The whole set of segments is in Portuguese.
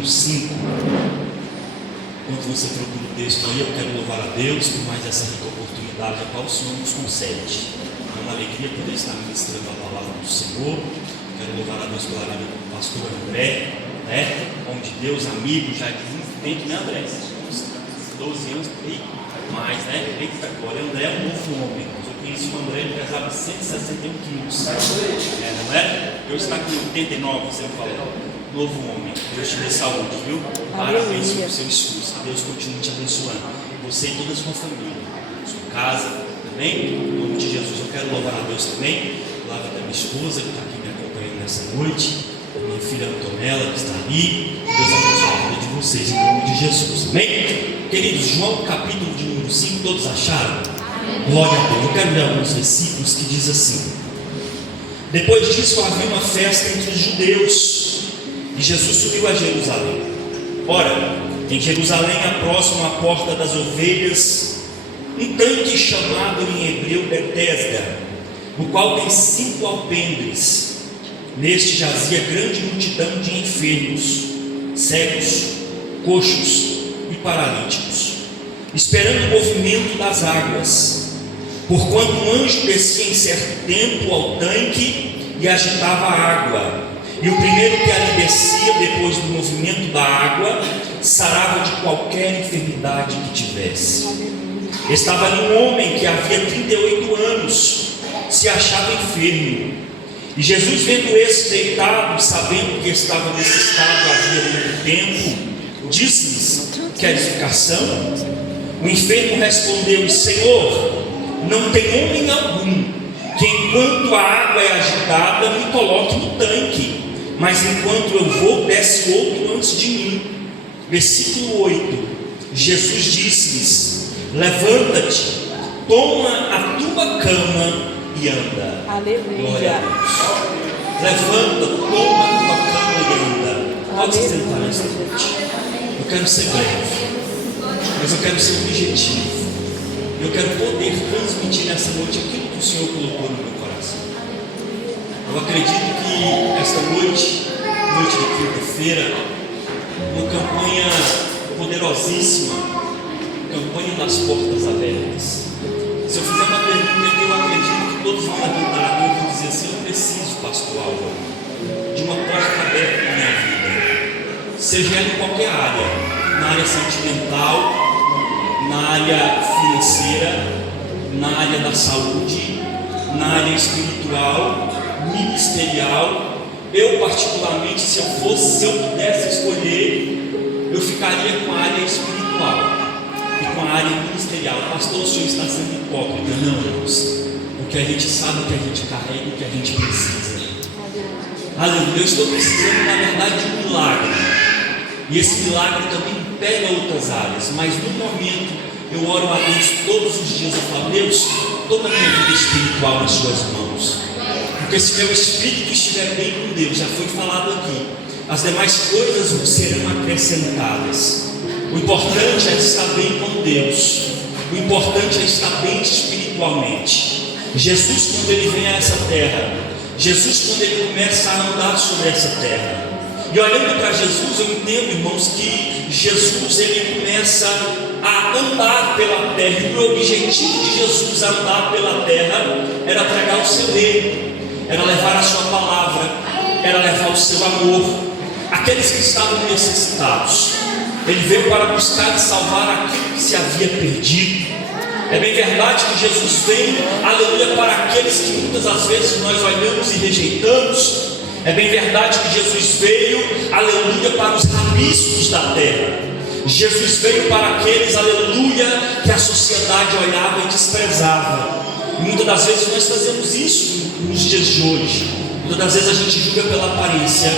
número 5. Enquanto você procura o texto aí, eu quero louvar a Deus por mais essa rica oportunidade a qual o Senhor nos concede. É uma alegria poder estar ministrando a palavra do Senhor. Quero louvar a Deus pela vida do pastor André, homem de Deus, amigo, já de muito tempo, né, André? Uns 12 anos por aí, mais, né? Eita, agora André é um novo homem. Eu conheci o André, ele pesava 161 quilos, não é? Eu estou com 89, você me falou. Novo homem, Deus te dê saúde, viu? Parabéns pelo seu esforço, que Deus continue te abençoando. Você e toda a sua família, sua casa, amém? Em nome de Jesus, eu quero louvar a Deus também, pela vida da minha esposa, que está aqui me acompanhando nessa noite, a minha filha Antonella, que está ali. Deus abençoe a vida de vocês, em nome de Jesus, amém? Queridos, João capítulo de número 5, todos acharam? Amém. Glória a Deus. Eu quero ler alguns versículos que diz assim: depois disso havia uma festa entre os judeus, e Jesus subiu a Jerusalém. Ora, em Jerusalém, próximo à porta das ovelhas, um tanque chamado em hebreu Betesda, o qual tem 5 alpendres. Neste jazia grande multidão de enfermos, cegos, coxos e paralíticos, esperando o movimento das águas. Porquanto um anjo descia em certo tempo ao tanque e agitava a água, e o primeiro que ali descia, depois do movimento da água, sarava de qualquer enfermidade que tivesse. Estava ali um homem que havia 38 anos, se achava enfermo. E Jesus, vendo esse deitado, sabendo que estava nesse estado havia muito tempo, disse-lhes: queres ficar são? O enfermo respondeu: Senhor, não tem homem algum que, enquanto a água é agitada, me coloque no tanque, mas enquanto eu vou, desce outro antes de mim. Versículo 8: Jesus disse-lhes: levanta-te, toma a tua cama e anda. Aleluia. Glória a Deus. Levanta, toma a tua cama e anda. Pode se sentar nesta noite. Eu quero ser breve, mas eu quero ser objetivo. Eu quero poder transmitir nessa noite aquilo que o Senhor colocou no meu coração. Eu acredito que esta noite, noite de quinta-feira, uma campanha poderosíssima, campanha das portas abertas. Se eu fizer uma pergunta que eu acredito que todos vão levantar a mão e vão dizer assim: eu preciso, pastor Álvaro, de uma porta aberta na minha vida, seja ela em qualquer área, na área sentimental, na área financeira, na área da saúde, na área espiritual, ministerial. Eu particularmente, se eu pudesse escolher, eu ficaria com a área espiritual e com a área ministerial. Pastor, o senhor está sendo hipócrita. Não, irmãos, porque a gente sabe o que a gente carrega e o que a gente precisa. Aleluia. Eu estou precisando, na verdade, de um milagre, e esse milagre também pega outras áreas, mas no momento eu oro a Deus todos os dias. Eu falo: Deus, toma a minha vida espiritual nas suas mãos, porque se meu espírito estiver bem com Deus, já foi falado aqui, as demais coisas serão acrescentadas. O importante é estar bem com Deus, o importante é estar bem espiritualmente. Jesus, quando ele vem a essa terra, Jesus, quando ele começa a andar sobre essa terra, e olhando para Jesus, eu entendo, irmãos, que Jesus, ele começa a andar pela terra, e o objetivo de Jesus andar pela terra era pregar o seu reino, era levar a sua palavra, era levar o seu amor àqueles que estavam necessitados. Ele veio para buscar e salvar aquilo que se havia perdido. É bem verdade que Jesus veio, aleluia, para aqueles que muitas das vezes nós olhamos e rejeitamos. É bem verdade que Jesus veio, aleluia, para os rabiscos da terra. Jesus veio para aqueles, aleluia, que a sociedade olhava e desprezava. E muitas das vezes nós fazemos isso nos dias de hoje. Muitas das vezes a gente julga pela aparência,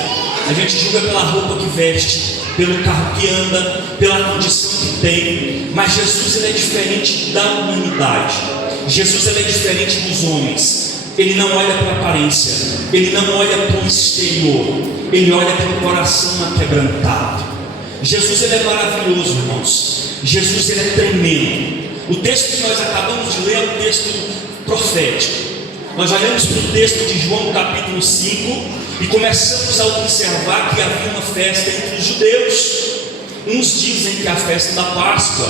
a gente julga pela roupa que veste, pelo carro que anda, pela condição que tem. Mas Jesus, ele é diferente da humanidade. Jesus, ele é diferente dos homens. Ele não olha para a aparência, ele não olha para o exterior, ele olha para o coração aquebrantado. Jesus, ele é maravilhoso, irmãos. Jesus, ele é tremendo. O texto que nós acabamos de ler é um texto profético. Nós olhamos para o texto de João capítulo 5 e começamos a observar que havia uma festa entre os judeus. Uns dizem que é a festa da Páscoa,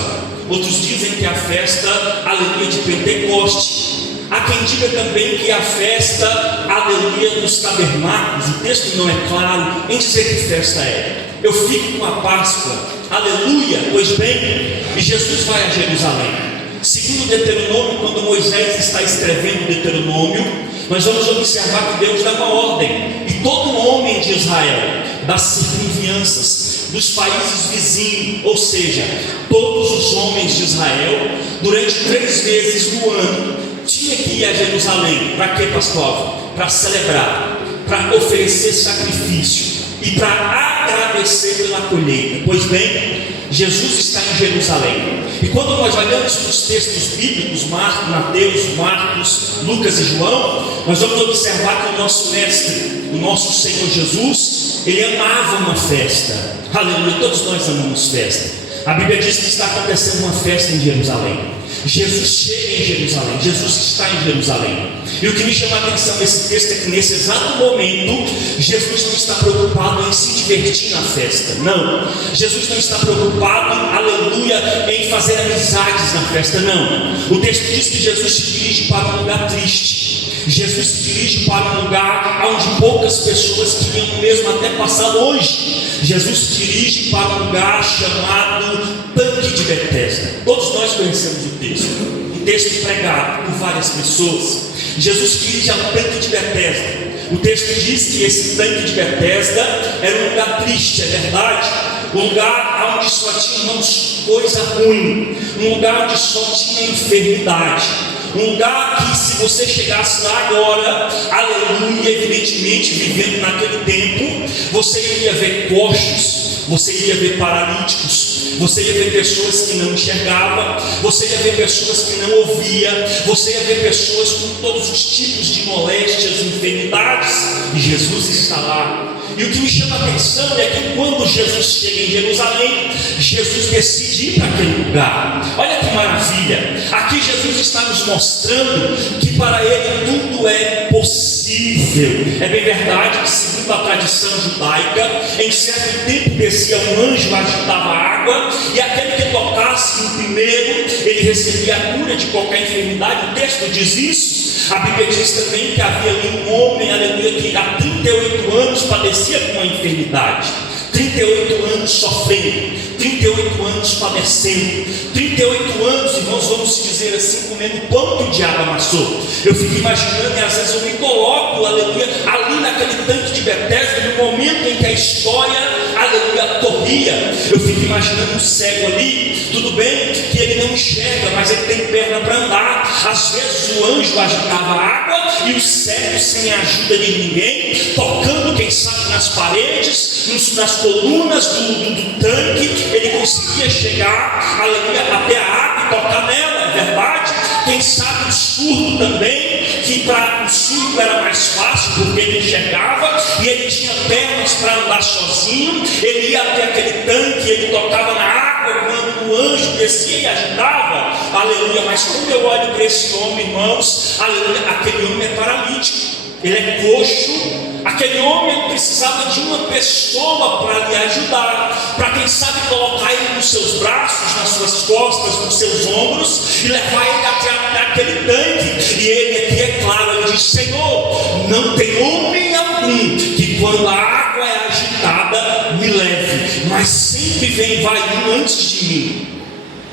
outros dizem que é a festa, aleluia, de Pentecoste. Há quem diga também que é a festa, aleluia, dos tabernáculos. O texto não é claro em dizer que festa é. Eu fico com a Páscoa, aleluia. Pois bem, e Jesus vai a Jerusalém. Segundo o Deuteronômio, quando Moisés está escrevendo o Deuteronômio, nós vamos observar que Deus dá uma ordem, e todo homem de Israel, das circunvianças, dos países vizinhos, ou seja, todos os homens de Israel, durante 3 meses no ano, tinha que ir a Jerusalém. Para quê, pastor? Para celebrar, para oferecer sacrifício e para agradecer pela colheita. Pois bem, Jesus está em Jerusalém. E quando nós olhamos para os textos bíblicos, Mateus, Marcos, Lucas e João, nós vamos observar que o nosso mestre, o nosso Senhor Jesus, ele amava uma festa. Aleluia, todos nós amamos festa. A Bíblia diz que está acontecendo uma festa em Jerusalém. Jesus chega em Jerusalém, Jesus está em Jerusalém. E o que me chama a atenção nesse texto é que nesse exato momento, Jesus não está preocupado em se divertir na festa. Não, Jesus não está preocupado, aleluia, em fazer amizades na festa. Não, o texto diz que Jesus se dirige para um lugar triste. Jesus se dirige para um lugar onde poucas pessoas queriam mesmo até passar longe. Jesus se dirige para um lugar chamado Tanque de Betesda. Todos nós conhecemos o texto pregado por várias pessoas. Jesus se dirige ao Tanque de Betesda. O texto diz que esse Tanque de Betesda era um lugar triste, é verdade, um lugar onde só tinha coisa ruim, um lugar onde só tinha enfermidade, um lugar que se você chegasse lá agora, aleluia, evidentemente vivendo naquele tempo, você iria ver coxos, você iria ver paralíticos, você ia ver pessoas que não enxergavam, você ia ver pessoas que não ouviam, você ia ver pessoas com todos os tipos de moléstias, enfermidades, e Jesus está lá. E o que me chama a atenção é que quando Jesus chega em Jerusalém, Jesus decide ir para aquele lugar. Olha que maravilha, aqui Jesus está nos mostrando que para Ele tudo é possível. É bem verdade que segundo a tradição judaica, em certo tempo descia um anjo, agitava a água, e aquele que tocasse no primeiro, ele recebia a cura de qualquer enfermidade. O texto diz isso. A Bíblia diz também que havia ali um homem, aleluia, que há 38 anos padecia com uma enfermidade, 38 anos sofrendo, 38 anos padecendo, 38 anos, irmãos, vamos dizer assim, comendo pão que o diabo amassou. Eu fico imaginando, e às vezes eu me coloco, aleluia, ali naquele tanque de Betesda, no momento em que a história, aleluia, torria. Eu fico imaginando um cego ali, tudo bem que ele não enxerga, mas ele tem perna para andar. Às vezes o anjo agitava a água e o cego, sem a ajuda de ninguém, tocando, quem sabe, nas paredes, nas colunas do tanque, ele conseguia chegar, aleluia, até a água e tocar nela, é verdade? Quem sabe o surdo também, que para o surdo era mais fácil, porque ele enxergava, e ele tinha pernas para andar sozinho, ele ia até aquele tanque, ele tocava na água, quando o anjo descia e agitava, aleluia. Mas quando eu olho para esse homem, irmãos, aleluia, aquele homem é paralítico, ele é coxo. Aquele homem precisava de uma pessoa para lhe ajudar, para quem sabe colocar ele nos seus braços, nas suas costas, nos seus ombros e levar ele até aquele tanque. E ele aqui, é claro, ele diz: Senhor, não tem homem algum que quando a água é agitada me leve, mas sempre vai um antes de mim.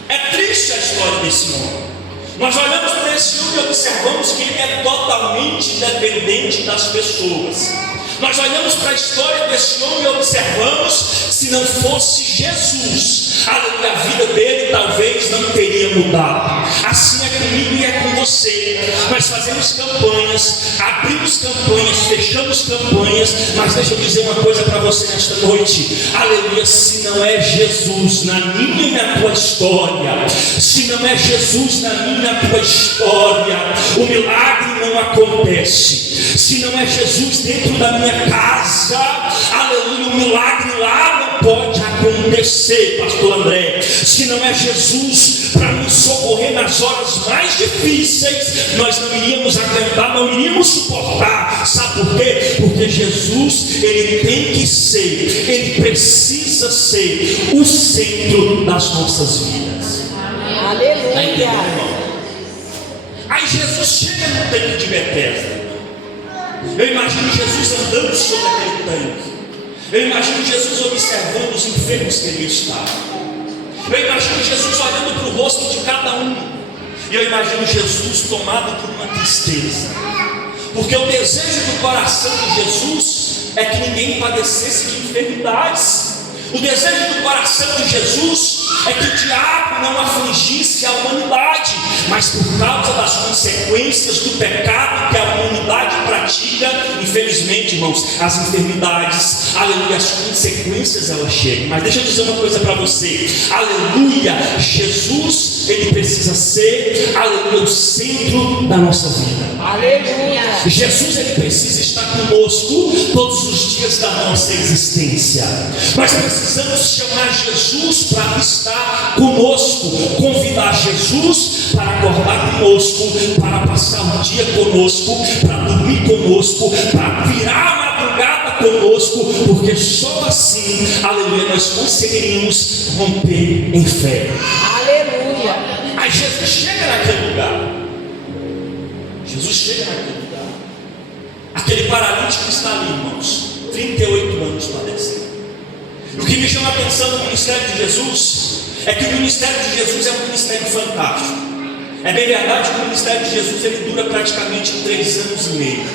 É triste a história desse homem. Nós olhamos para esse homem e observamos que ele é totalmente dependente das pessoas. Nós olhamos para a história desse homem e observamos, se não fosse Jesus, a vida dele talvez não teria mudado. Assim é comigo e é com você. Nós fazemos campanhas, abrimos campanhas, fechamos campanhas, mas deixa eu dizer uma coisa para você nesta noite, aleluia, se não é Jesus na minha e na tua história, se não é Jesus na minha e na tua história, o milagre não acontece. Se não é Jesus dentro da minha casa, aleluia, o milagre lá não pode acontecer, pastor André, se não é Jesus para nos socorrer nas horas mais difíceis, nós não iríamos aguentar, não iríamos suportar. Sabe por quê? Porque Jesus, ele tem que ser, ele precisa ser o centro das nossas vidas. Aleluia. Aí Jesus chega no tanque de Betesda. Eu imagino Jesus andando sobre aquele tanque. Eu imagino Jesus observando os enfermos que ele estava. Eu imagino Jesus olhando para o rosto de cada um. E eu imagino Jesus tomado por uma tristeza. Porque o desejo do coração de Jesus é que ninguém padecesse de enfermidades. O desejo do coração de Jesus é que o diabo não afligisse a humanidade, mas por causa das consequências do pecado que a humanidade pratica, infelizmente, irmãos, as enfermidades, aleluia, as consequências elas chegam. Mas deixa eu dizer uma coisa para você, aleluia, Jesus, ele precisa ser, aleluia, o centro da nossa vida. Aleluia. Jesus, ele precisa estar conosco todos os dias da nossa existência. Nós precisamos chamar Jesus para estar conosco, convidar Jesus para acordar conosco, para passar o dia conosco, para dormir conosco, para virar a madrugada conosco, porque só assim, aleluia, nós conseguiríamos romper em fé. Aleluia. Aí Jesus chega naquele lugar. Jesus chega naquele lugar. Aquele paralítico está ali, irmãos, 38 anos padecendo. O que me chama a atenção no ministério de Jesus é que o ministério de Jesus é um ministério fantástico. É bem verdade que o ministério de Jesus ele dura praticamente 3 anos e meio.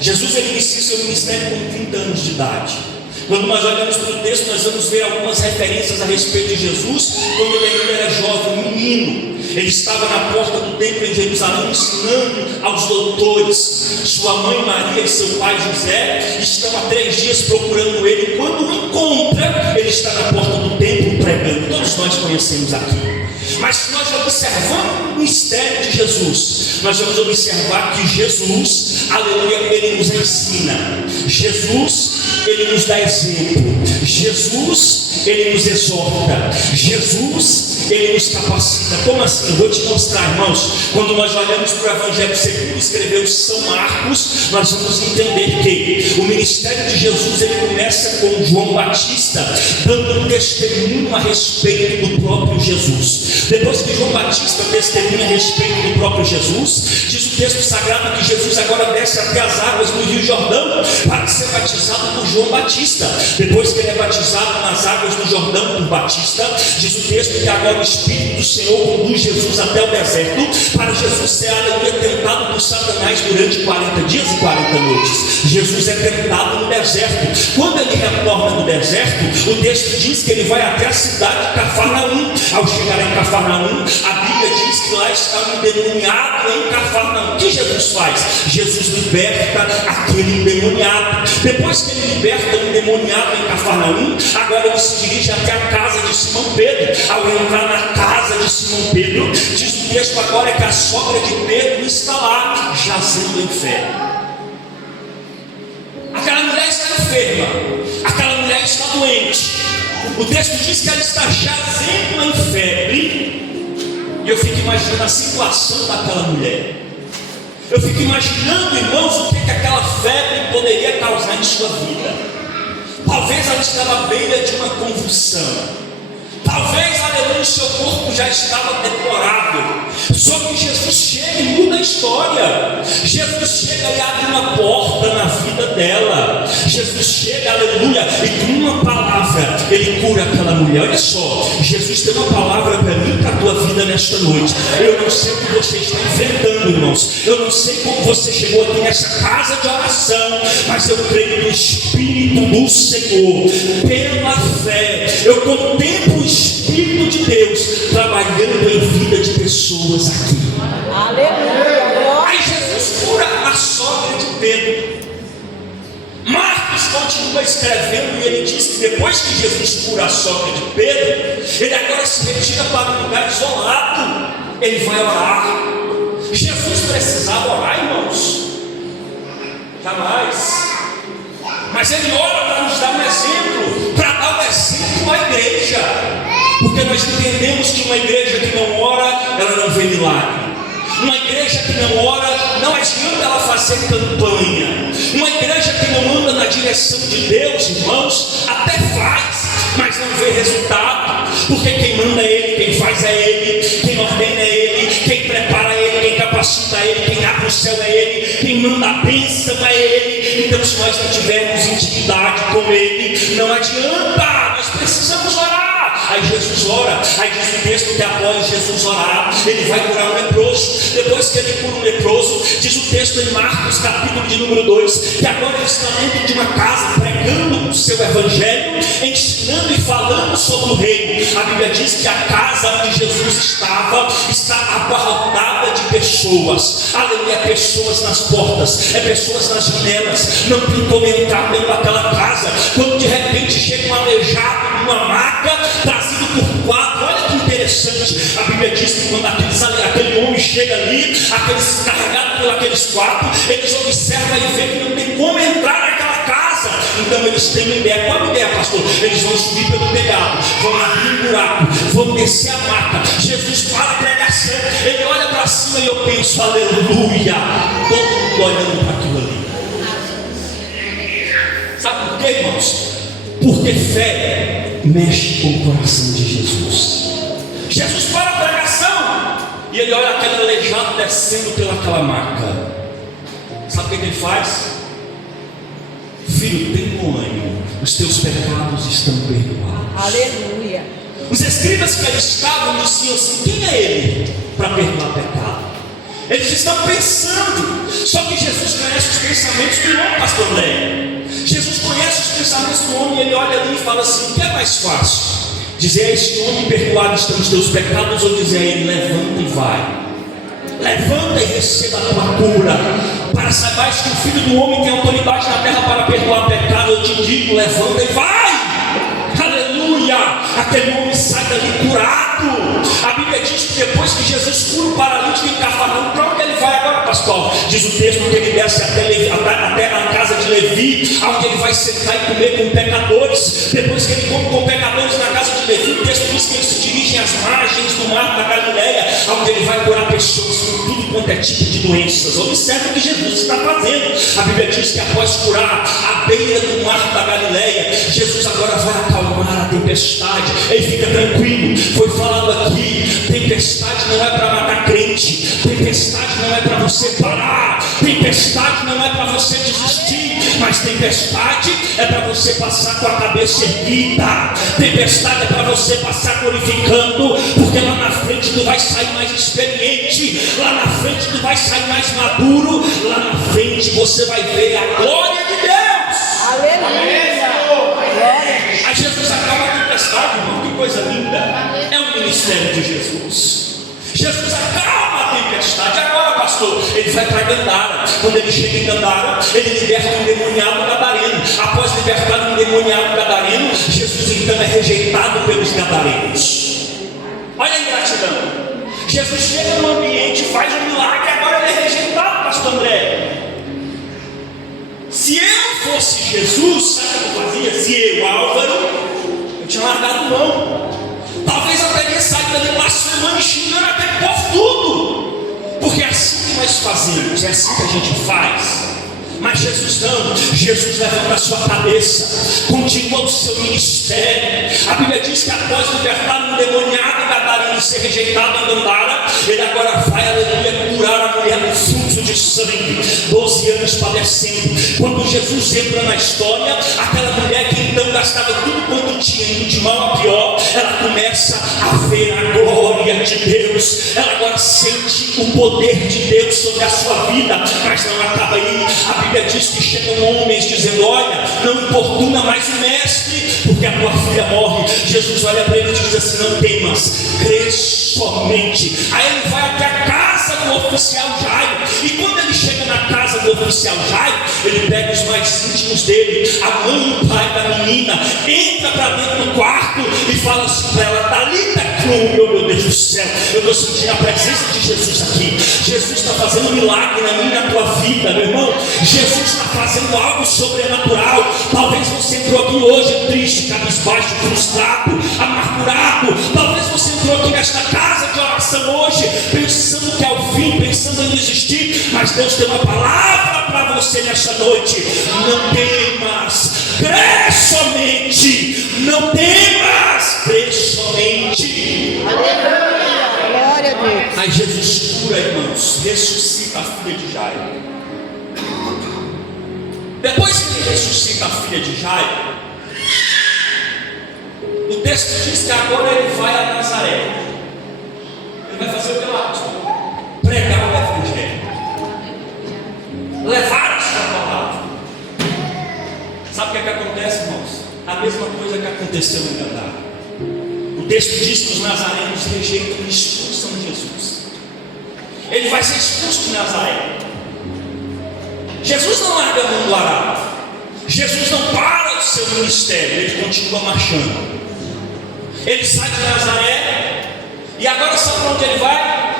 Jesus ele inicia seu ministério com 30 anos de idade. Quando nós olhamos para o texto, nós vamos ver algumas referências a respeito de Jesus quando ele ainda era jovem, um menino. Ele estava na porta do templo em Jerusalém ensinando aos doutores. Sua mãe Maria e seu pai José estão há 3 dias procurando ele. Quando o encontra, ele está na porta do templo pregando. Todos nós conhecemos aqui. Mas se nós observamos o mistério de Jesus, nós vamos observar que Jesus, aleluia, ele nos ensina. Jesus, ele nos dá exemplo. Jesus, ele nos exorta. Jesus, ele nos capacita. Como assim? Eu vou te mostrar, irmãos. Quando nós olhamos para o Evangelho segundo escreveu São Marcos, nós vamos entender que o ministério de Jesus ele começa com João Batista dando um testemunho a respeito do próprio Jesus. Depois que João Batista testemunha a respeito do próprio Jesus, diz o texto sagrado que Jesus agora desce até as águas do Rio Jordão para ser batizado por João Batista. Depois que ele é batizado nas águas do Jordão por Batista, diz o texto que agora o Espírito do Senhor conduz Jesus até o deserto para Jesus ser, aleluia, tentado por Satanás durante 40 dias e 40 noites. Jesus é tentado no deserto. Quando ele retorna no deserto, o texto diz que ele vai até a cidade de Cafarnaum. Ao chegar em Cafarnaum, a Bíblia diz que lá está um endemoniado em Cafarnaum. O que Jesus faz? Jesus liberta aquele endemoniado. Depois que ele liberta o endemoniado em Cafarnaum, agora ele se dirige até a casa de Simão Pedro. Ao entrar na casa de Simão Pedro, diz o texto agora que a sogra de Pedro está lá, jazendo em fé. Aquela mulher está enferma, aquela mulher está doente. O texto diz que ela está jazendo em febre. E eu fico imaginando a situação daquela mulher. Eu fico imaginando, irmãos, o que aquela febre poderia causar em sua vida. Talvez ela estava à beira de uma convulsão. Talvez, aleluia, o seu corpo já estava deplorável. Só que Jesus chega e muda a história. Jesus chega e abre uma porta na vida dela. Jesus chega, aleluia, e com uma palavra ele cura aquela mulher. Olha só, Jesus tem uma palavra para mim, para a tua vida nesta noite. Eu não sei o que você está enfrentando, irmãos. Eu não sei como você chegou aqui nessa casa de oração, mas eu creio no Espírito do Senhor. Pela fé, eu contemplo o Espírito de Deus trabalhando em vida de pessoas aqui. Aleluia. Aí Jesus cura a sogra de Pedro. Marcos continua escrevendo e ele diz que depois que Jesus cura a sogra de Pedro, ele agora se retira para um lugar isolado. Ele vai orar. Jesus precisava orar, irmãos? Jamais. Mas ele ora para nos dar um exemplo, para dar o exemplo igreja, porque nós entendemos que uma igreja que não ora, ela não vê milagre. Uma igreja que não ora, não adianta ela fazer campanha. Uma igreja que não anda na direção de Deus, irmãos, até faz, mas não vê resultado, porque quem manda é Ele, quem faz é Ele, quem ordena é Ele, quem prepara é Ele, quem capacita é Ele, quem abre o céu é Ele, quem manda a bênção é Ele. Então, se nós não tivermos intimidade com Ele, não adianta, nós precisamos orar. Aí Jesus ora, aí diz o texto que após Jesus orar, ele vai curar um leproso. Depois que ele cura um leproso, diz o texto em Marcos capítulo de número 2, que agora ele está dentro de uma casa, pregando o seu evangelho, ensinando e falando sobre o reino. A Bíblia diz que a casa onde Jesus estava, está abarrotada de pessoas. Aleluia, pessoas nas portas, pessoas nas janelas, não tem como entrar dentro daquela casa. Quando de repente chega um aleijado numa maca, trazido por 4, olha que interessante. A Bíblia diz que quando aquele homem chega ali, aqueles carregados por aqueles 4, eles observam e veem que não tem como entrar naquela casa. Então eles têm uma ideia. Qual a ideia, pastor? Eles vão subir pelo telhado, vão abrir um buraco, vão descer a maca. Jesus fala a pregação, ele olha para cima e eu penso, aleluia, todo mundo olhando para aquilo ali. Sabe por quê, irmãos? Porque fé mexe com o coração de Jesus. Jesus para a pregação e ele olha aquele aleijado descendo pelaquela maca. Sabe o que ele faz? Filho, tem bom ânimo, os teus pecados estão perdoados. Aleluia. Os escribas que ali estavam diziam assim: quem é ele para perdoar pecado? Eles estão pensando, só que Jesus conhece os pensamentos do homem, pastor André. Jesus conhece os pensamentos do homem e ele olha ali e fala assim: o que é mais fácil? Dizer a este homem: perdoados estão os teus pecados, ou dizer a ele: levanta e vai, levanta e receba a tua cura. Para saibais que o Filho do Homem tem autoridade na terra para perdoar pecado, eu te digo: levanta e vai. Aleluia! Aquele homem sai dali curado. A Bíblia diz que depois que Jesus cura o paralítico em Cafarnaum, para onde ele vai agora, pastor? Diz o texto que ele desce até a casa de Levi, onde ele vai sentar e comer com pecadores. Depois que ele come com pecadores na casa de Levi, o texto diz que ele se dirige às margens do mar da Galileia, onde ele vai curar pessoas com tudo quanto é tipo de doenças. Observe o que Jesus está fazendo. A Bíblia diz que após curar à beira do mar da Galileia, Jesus agora vai acalmar a tempestade. Ele fica tranquilo. Foi falado aqui: tempestade não é para matar crente, tempestade não é para você parar, tempestade não é para você desistir, mas tempestade é para você passar com a cabeça erguida. Tempestade é para você passar glorificando, porque lá na frente tu vai sair mais experiente, lá na frente tu vai sair mais maduro, lá na frente você vai ver a glória de Deus. Aleluia. Glória. Aí Jesus acaba a tempestade, irmão, que coisa linda. É o ministério de Jesus. Jesus acalma a tempestade. Agora, pastor, ele vai para Gandara. Quando ele chega em Gandara, ele liberta um endemoniado gadareno. Após libertar um endemoniado gadareno, Jesus então é rejeitado pelos gadarenos. Olha a ingratidão. Jesus chega no ambiente, faz um milagre, agora ele é rejeitado, pastor André. Se eu fosse Jesus, sabe o que eu fazia? Se eu, Álvaro, eu tinha largado mão. Talvez eu teria saído dali blasfemando e xingando até o povo tudo. Porque é assim que nós fazemos, é assim que a gente faz. Mas Jesus não, Jesus levanta a sua cabeça, continua o seu ministério. A Bíblia diz que após libertar um endemoniado gadareno e ser rejeitado em Gandara, ele agora vai, aleluia, curar a mulher do fluxo de sangue, 12 anos padecendo. Quando Jesus entra na história, aquela mulher que então gastava tudo quanto tinha, indo de mal a pior, ela começa a ver a glória de Deus. Ela agora sente o poder de Deus sobre a sua vida. Mas não acaba aí. A Bíblia diz que chegam homens dizendo: olha, não importuna mais o mestre, porque a tua filha morre. Jesus olha para ele e diz assim: não temas, crê somente. Aí ele vai até a casa do oficial Jairo, e quando ele chega na casa do oficial Jairo, ele pega os mais íntimos dele, a mãe e o pai da menina, entra para dentro do quarto e fala assim para ela: Talita cumi, meu Deus do céu, céu. Eu estou sentindo a presença de Jesus aqui. Jesus está fazendo um milagre na minha e na tua vida, meu irmão. Jesus está fazendo algo sobrenatural. Talvez você entrou aqui hoje triste, cabisbaixo, frustrado, amargurado. Talvez você entrou aqui nesta casa de oração hoje pensando que é o fim, pensando em desistir. Mas Deus tem uma palavra para você nesta noite. Não temas, crê somente. Não temas, crê somente. Glória a Deus. Aí Jesus cura, irmãos, ressuscita a filha de Jairo. Depois que ele ressuscita a filha de Jairo, o texto diz que agora ele vai a Nazaré. Ele vai fazer o que lá? Pregar o evangelho, levar a sua palavra. Sabe o que acontece, irmãos? A mesma coisa que aconteceu em Gadara. O texto diz que os nazarenos rejeitam e expulsam Jesus. Ele vai ser expulso de Nazaré. Jesus não larga a mão do arado. Jesus não para o seu ministério. Ele continua marchando. Ele sai de Nazaré. E agora sabe para onde ele vai?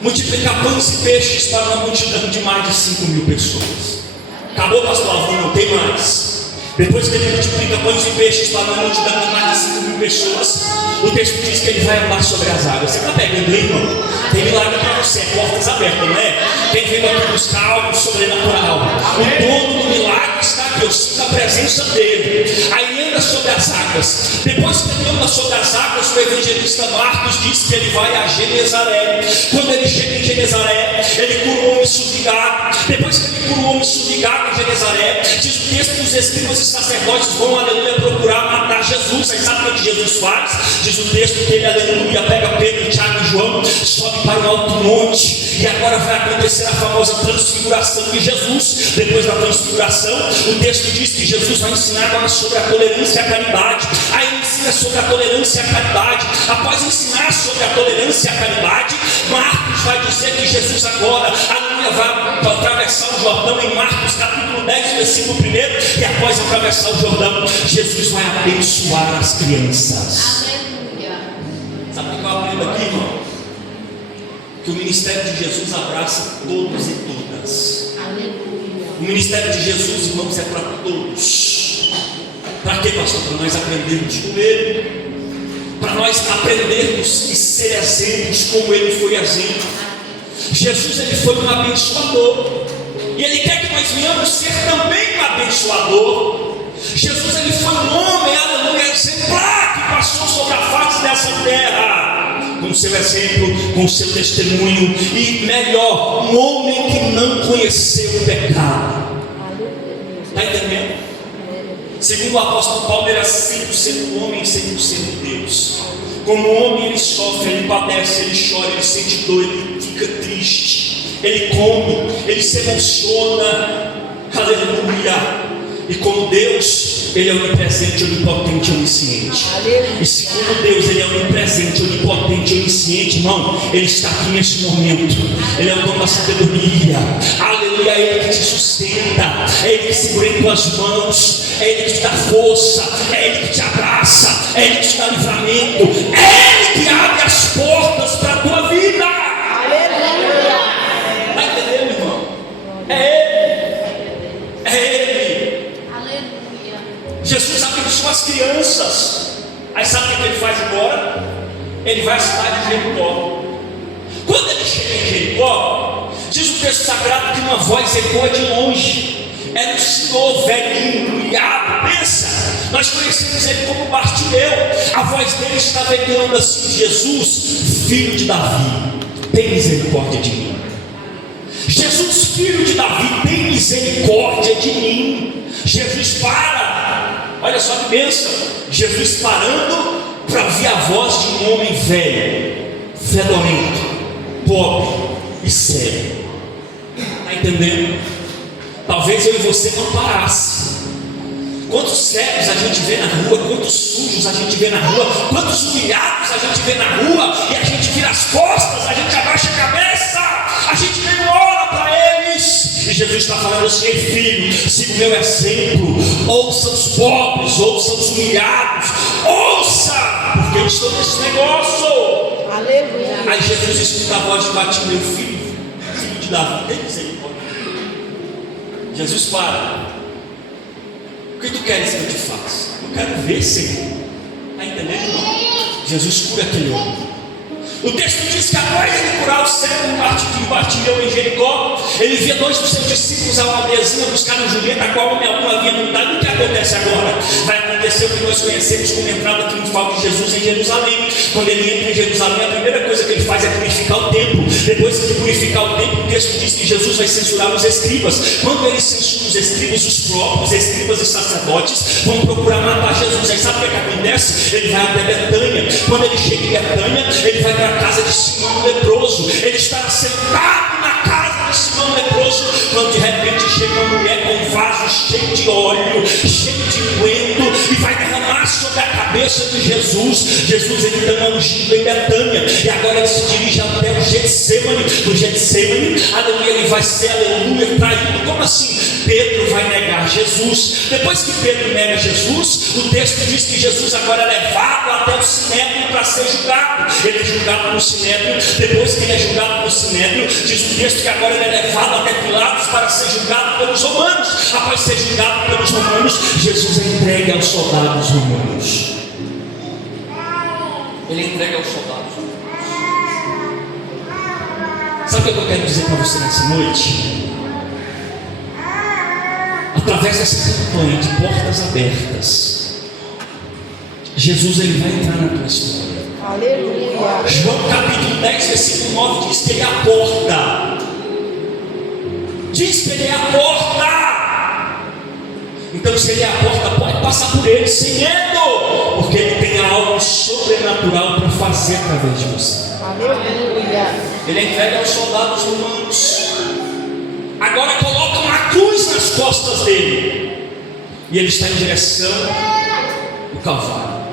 Multiplicar pães e peixes para uma multidão de mais de 5.000 pessoas. Acabou, pastor Alvin, não tem mais. Depois que ele multiplica pães e peixes para uma multidão de mais de 5.000 pessoas, o texto diz que ele vai andar sobre as águas. Você está pegando aí, irmão? Tem milagre para você, portas abertas, não é? Quem veio aqui buscar algo sobrenatural? O dono do milagre está aqui, eu sinto a presença dele. Aí ele anda sobre as águas. Depois que ele anda sobre as águas, o evangelista Marcos diz que ele vai a Genezaré. Quando ele chega em Genezaré, ele cura o homem suvigado. Depois que ele cura o homem suvigado em Genezaré, diz o texto que os escribas e sacerdotes vão, aleluia, procurar matar Jesus. Aí sabe o que Jesus faz? Diz o texto que ele, aleluia, pega Pedro, Tiago e João, sobe para o alto monte. E agora vai acontecer a famosa transfiguração de Jesus. Depois da transfiguração, o texto diz que Jesus vai ensinar agora sobre a tolerância e a caridade. Aí ele ensina sobre a tolerância e a caridade. Após ensinar sobre a tolerância e a caridade, Marcos vai dizer que Jesus agora, aleluia, vai atravessar o Jordão em Marcos capítulo 10, versículo 1. E após atravessar o Jordão, Jesus vai abençoar as crianças. Aleluia. Sabe o que eu aprendo aqui, irmão? Que o ministério de Jesus abraça todos e todas. Aleluia. O ministério de Jesus, irmãos, é para todos. Para quê, pastor? Para nós aprendermos com Ele. Para nós aprendermos e ser exemplos como Ele foi exemplo. Jesus, Ele foi um abençoador. E Ele quer que nós venhamos ser também um abençoador. Jesus, Ele foi um homem, aleluia, exemplar, que passou sobre a face dessa terra. Com o seu exemplo, com o seu testemunho. E melhor, um homem que não conheceu o pecado. Está entendendo? Segundo o apóstolo Paulo, ele é 100% homem e 100% Deus. Como homem, ele sofre, ele padece, ele chora, ele sente dor, ele fica triste, ele come, ele se emociona. Aleluia. E como Deus, Ele é onipresente, onipotente, onisciente. E se como Deus, Ele é onipresente, onipotente, onisciente, irmão, Ele está aqui neste momento. Ele é o dono da sabedoria. Aleluia, é Ele que te sustenta, é Ele que segura em tuas mãos, é Ele que te dá força, é Ele que te abraça, é Ele que te dá livramento, é Ele que abre as portas para a tua vida. Aleluia. Está entendendo, irmão? É Ele. É Ele. Jesus abençoa as crianças. Aí sabe o que ele faz agora? Ele vai à cidade de Jericó. Quando ele chega em Jericó, diz o texto sagrado que uma voz ecoa de longe. Era um senhor velhinho, humilhado. Pensa, nós conhecemos ele como Bartimeu. A voz dele estava ecoando assim: Jesus, filho de Davi, tem misericórdia de mim. Jesus, filho de Davi, tem misericórdia de mim. Jesus para. Olha só que bênção. Jesus parando para ouvir a voz de um homem velho, fedorento, pobre e sério. Está entendendo? Talvez eu e você não parasse. Quantos cegos a gente vê na rua, quantos sujos a gente vê na rua, quantos humilhados a gente vê na rua, e a gente vira as costas, a gente abaixa a cabeça, a gente nem ora para eles. E Jesus está falando assim: filho, siga o meu exemplo, ouça os pobres, ouça os humilhados, ouça, porque eu estou nesse negócio. Aleluia. Aí Jesus escuta a voz de Batimeu: filho de Davi, tem misericórdia. Jesus para. O que tu queres que eu te faça? Eu quero ver, Senhor. Está entendendo, irmão? Jesus cura aquele homem. O texto diz que após ele curar o cego de Bartimeu em Jericó, ele via dois dos seus discípulos a uma aldeazinha buscar um jumento, a qual homem algum havia montado. O que acontece agora? Vai acontecer o que nós conhecemos como entrada triunfal de Jesus em Jerusalém. Quando ele entra em Jerusalém, a primeira coisa que ele faz é purificar o templo. Depois de purificar o templo, o texto diz que Jesus vai censurar os escribas. Quando ele censura os escribas, os próprios escribas e sacerdotes vão procurar matar Jesus. Aí sabe o que acontece? Ele vai até Betânia. Quando ele chega em Betânia, ele vai para a casa de Simão leproso. Ele está sentado na casa de Simão leproso, quando de repente chega uma mulher com um vaso cheio de óleo, cheio de unguento, e vai derramar sobre a cabeça de Jesus. Jesus ele dá uma ungida em Betânia, e agora ele se dirige até o Getsemane. No Getsemane, aleluia, ele vai ser, aleluia, traído. Como assim? Pedro vai negar Jesus. Depois que Pedro nega Jesus, o texto diz que Jesus agora é levado até o Sinédrio para ser julgado. Ele é julgado no Sinédrio. Depois que ele é julgado no Sinédrio, diz o texto que agora ele é levado até Pilatos para ser julgado pelos romanos. Após ser julgado pelos romanos, Jesus é entregue aos soldados romanos. Ele é entregue aos soldados romanos. Sabe o que eu quero dizer para você nessa noite? Através dessa campanha de portas abertas, Jesus ele vai entrar na tua história. Aleluia. João capítulo 10, versículo 9 diz que ele é a porta. Diz que ele é a porta. Então, se ele é a porta, pode passar por ele sem medo, porque ele tem algo sobrenatural para fazer através de você. Aleluia. Ele é entregue aos soldados romanos. Agora colocam uma cruz nas costas dele, e ele está em direção ao Calvário.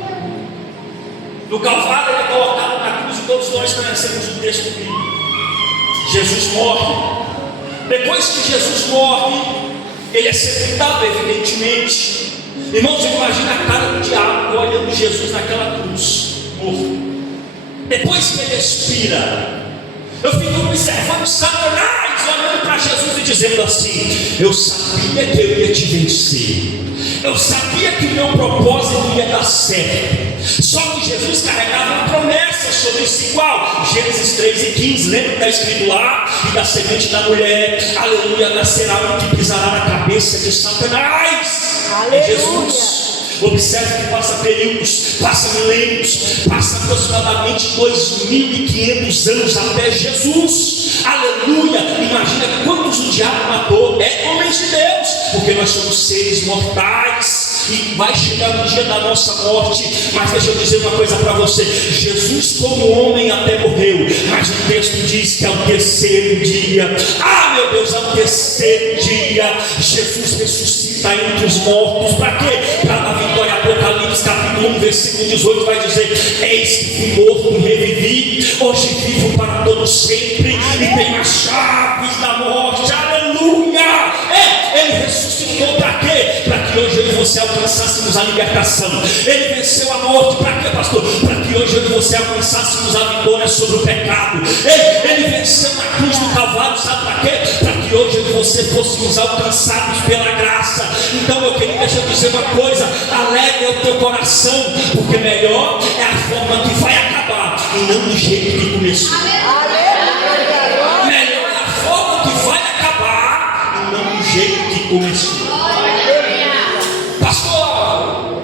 No Calvário ele é colocado na cruz, e todos nós conhecemos o texto bíblico. Jesus morre. Depois que Jesus morre, ele é sepultado, evidentemente. Irmãos, imagina a cara do diabo olhando Jesus naquela cruz, morto. Depois que ele expira, eu fico observando Satanás olhando para Jesus e dizendo assim: eu sabia que eu ia te vencer, eu sabia que o meu propósito ia dar certo. Só que Jesus carregava uma promessa sobre si, qual? Gênesis 3:15, lembra que está escrito lá? E da semente da mulher, aleluia, nascerá um que pisará na cabeça de Satanás. É Jesus. Observe que passa períodos, passa milênios, passa aproximadamente 2.500 anos até Jesus. Aleluia! Imagina quantos o diabo matou. É homens de Deus, porque nós somos seres mortais. E vai chegar o dia da nossa morte. Mas deixa eu dizer uma coisa para você: Jesus como homem até morreu, mas o texto diz que ao terceiro dia, meu Deus, ao terceiro dia Jesus ressuscita entre os mortos. Para quê? Para dar vitória. Apocalipse capítulo 1 versículo 18 vai dizer: eis que fui morto e revivi, hoje vivo para todo sempre, e tenho as chaves da morte. Aleluia! Ele ressuscitou para quê? Para que hoje eu e você alcançássemos a libertação. Ele venceu a morte. Para quê, pastor? Para que hoje eu e você alcançássemos a vitória sobre o pecado. Ele venceu na cruz do Calvário. Sabe para quê? Para que hoje eu e você fôssemos alcançados pela graça. Então, meu querido, deixa eu dizer uma coisa: alegra o teu coração, porque melhor é a forma que vai acabar e não do jeito que começou. Aleluia. Melhor é a forma que vai acabar e não do jeito que começou. Pastor,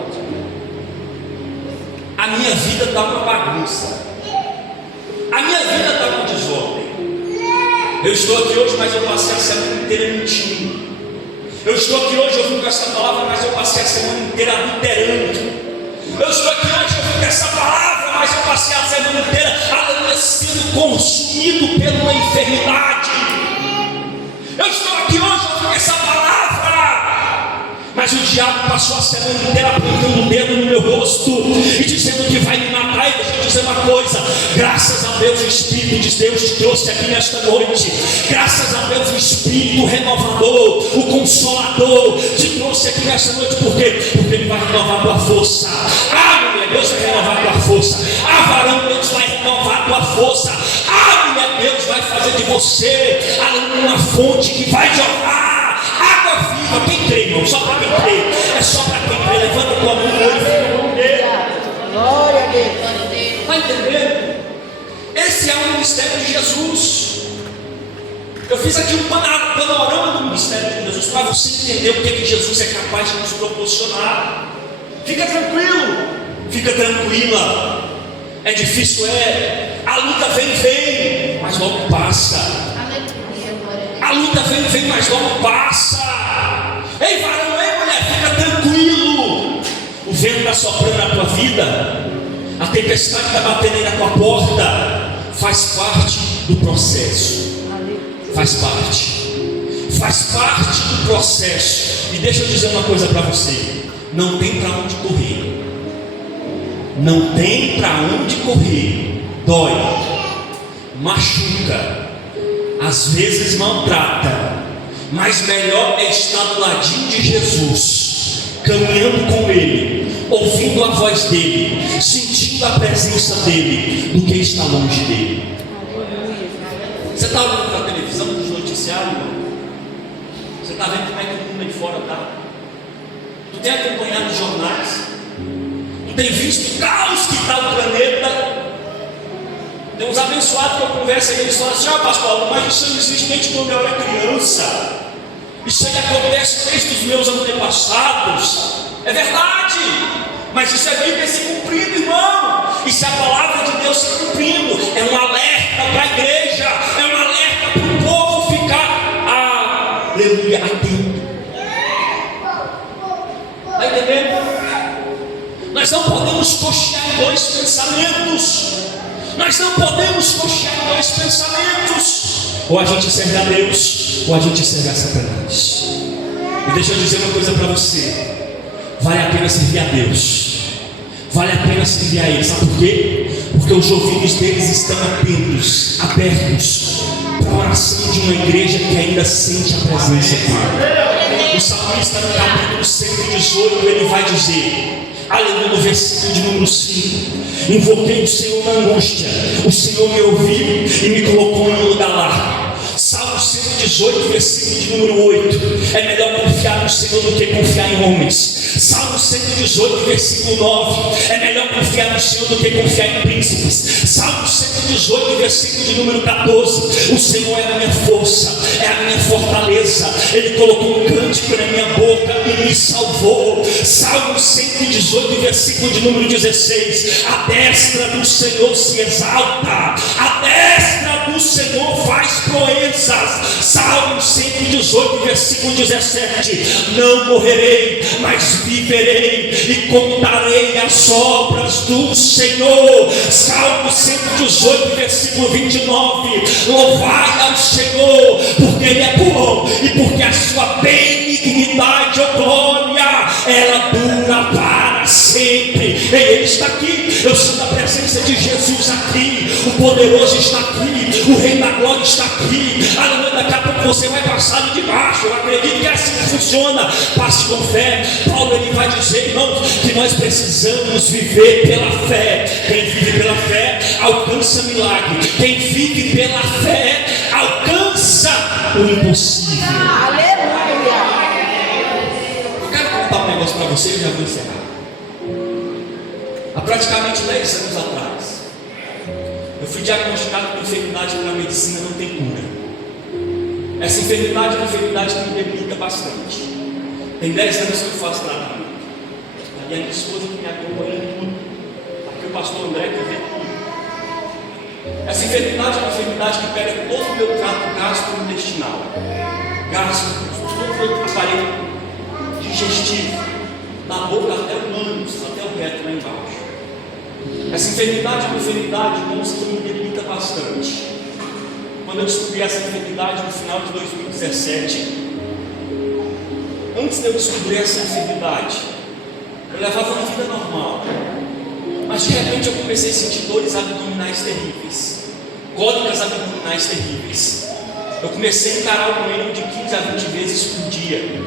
a minha vida está uma bagunça, a minha vida está uma desordem. Eu estou aqui hoje, mas eu passei a semana inteira mentindo. Eu estou aqui hoje, eu vim com essa palavra, mas eu passei a semana inteira adulterando. Eu estou aqui hoje, eu vim com essa palavra, mas eu passei a semana inteira, aleluia, sendo consumido pela enfermidade. Eu estou aqui hoje, eu vim com essa palavra, mas o diabo passou a semana inteira apontando o dedo no meu rosto e dizendo que vai me matar. E deixa eu dizer uma coisa: graças a Deus o Espírito de Deus te trouxe aqui nesta noite. Graças a Deus o Espírito renovador, o Consolador te trouxe aqui nesta noite. Por quê? Porque Ele vai renovar tua força. Mulher, Deus vai renovar tua força. Varão, Deus vai renovar tua força. força. Mulher, Deus vai fazer de você uma fonte que vai jorrar água viva. Quem crê, irmão? Só para quem crê. É só para quem crê. Levanta a tua mão e glorifica o nome dele. Glória a Deus. Está entendendo? Esse é o ministério de Jesus. Eu fiz aqui um panorama do ministério de Jesus para você entender o que Jesus é capaz de nos proporcionar. Fica tranquilo, fica tranquila. É difícil, a luta vem, mas logo passa. A luta vem, mas logo passa. Ei, varão, ei, mulher, fica tranquilo. O vento está soprando na tua vida, a tempestade está batendo aí na tua porta. Faz parte do processo. Faz parte do processo. E deixa eu dizer uma coisa para você: não tem para onde correr. Não tem para onde correr. Dói, machuca, às vezes maltrata, mas melhor é estar do ladinho de Jesus, caminhando com Ele, ouvindo a voz dEle, sentindo a presença dEle, do que estar longe dEle. Você está olhando para a televisão, nos noticiários, irmão? Você está vendo como é que o mundo aí fora está? Tu tem acompanhado os jornais? Tu tem visto o caos que está o planeta? Tem uns abençoados que eu converso aí, eles falam assim: pastor, mas isso não existe desde quando eu era criança. Isso aí acontece desde os meus antepassados. É verdade, mas isso é Bíblia se cumprindo, irmão. Isso é a palavra de Deus se cumprindo. É um alerta para a igreja, é um alerta para o povo ficar, aleluia, atento. Está entendendo? Nós não podemos cochear em dois pensamentos. Nós não podemos cochear em dois pensamentos. Ou a gente serve a Deus, ou a gente serve a Satanás. E deixa eu dizer uma coisa para você: vale a pena servir a Deus, vale a pena servir a Ele. Sabe por quê? Porque os ouvidos deles estão abertos para a oração de uma igreja que ainda sente a presença dele. O salmista, no capítulo 118, ele vai dizer, aleluia, no versículo de número 5: invoquei o Senhor na angústia, o Senhor me ouviu e me colocou em um lugar largo. Salmo 118, versículo de número 8: é melhor confiar no Senhor do que confiar em homens. Salmo 118, versículo 9: é melhor confiar no Senhor do que confiar em príncipes. Salmo 118, versículo de número 14: o Senhor é a minha força, é a minha fortaleza, Ele colocou um cântico na minha boca e me salvou. Salmo 118, versículo de número 16: a destra do Senhor se exalta, a destra do Senhor faz proezas. Salmo 118, versículo 17: não morrerei, mas viverei e contarei as obras do Senhor. Salmo 118, versículo 29: louvai ao Senhor, porque Ele é bom e porque a sua benignidade ou glória, ela dura para sempre. Ele está aqui, eu sinto a presença de Jesus aqui, o poderoso está aqui, o Rei da Glória está aqui. Aleluia, daqui a pouco você vai passar de baixo. Eu acredito que é assim que funciona. Passe com fé. Paulo, ele vai dizer, irmãos, que nós precisamos viver pela fé. Quem vive pela fé alcança milagre. Quem vive pela fé alcança o impossível. Aleluia. Eu quero contar um negócio para você e já vou encerrar. Há praticamente 10 anos atrás, eu fui diagnosticado com enfermidade que na medicina não tem cura. Essa enfermidade é uma enfermidade que me debilita bastante. Tem 10 anos que eu faço tratamento. E a minha esposa que me acompanha em tudo. Aqui o pastor André que vê tudo. Essa enfermidade é uma enfermidade que pega todo o meu trato gastrointestinal. Todo o meu aparelho digestivo. Da boca até o ânus, até o reto lá embaixo. Essa enfermidade é uma enfermidade, irmãos, que me debilita bastante. Quando eu descobri essa enfermidade no final de 2017, antes de eu descobrir essa enfermidade, eu levava uma vida normal, mas de repente eu comecei a sentir dores abdominais terríveis, cólicas abdominais terríveis. Eu comecei a encarar o banheiro de 15 a 20 vezes por dia.